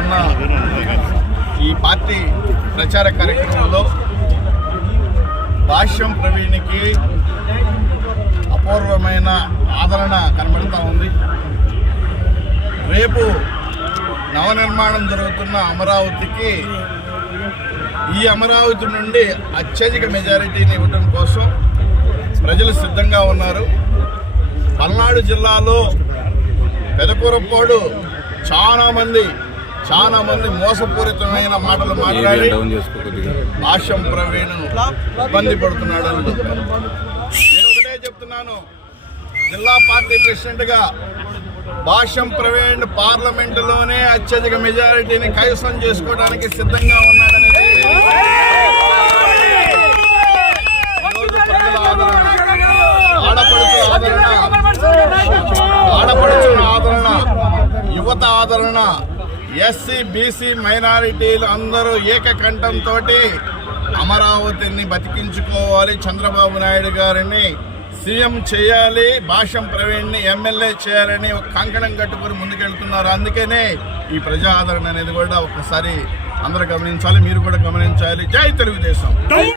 ఉన్న ఈ పార్టీ ప్రచార కార్యక్రమంలో భాష్యం ప్రవీణ్కి అపూర్వమైన ఆదరణ కనబడుతూ ఉంది. రేపు నవనిర్మాణం జరుగుతున్న అమరావతికి ఈ అమరావతి నుండి అత్యధిక మెజారిటీని ఇవ్వడం కోసం ప్రజలు సిద్ధంగా ఉన్నారు. పల్నాడు జిల్లాలో పెదకూరపాడు చాలా మంది మోసపూరితమైన మాటలు మాట్లాడి భాష్యం ప్రవీణ్ ఇబ్బంది పడుతున్నాడు అని నేను ఒకటే చెప్తున్నాను. జిల్లా పార్టీ ప్రెసిడెంట్గా భాష్యం ప్రవీణ్ పార్లమెంటులోనే అత్యధిక మెజారిటీని కైవసం చేసుకోవడానికి సిద్ధంగా ఉన్నాడనేది ఆడపడుచుల ఆదరణ, యువత ఆదరణ, ఎస్సీ బీసీ మైనారిటీలు అందరూ ఏకకంఠంతో అమరావతిని బతికించుకోవాలి, చంద్రబాబు నాయుడు గారిని సీఎం చేయాలి, భాష్యం ప్రవీణ్ని ఎమ్మెల్యే చేయాలని ఒక కంకణం కట్టుకొని ముందుకెళ్తున్నారు. అందుకనే ఈ ప్రజా ఆదరణ అనేది కూడా ఒకసారి అందరూ గమనించాలి, మీరు కూడా గమనించాలి. జై తెలుగుదేశం.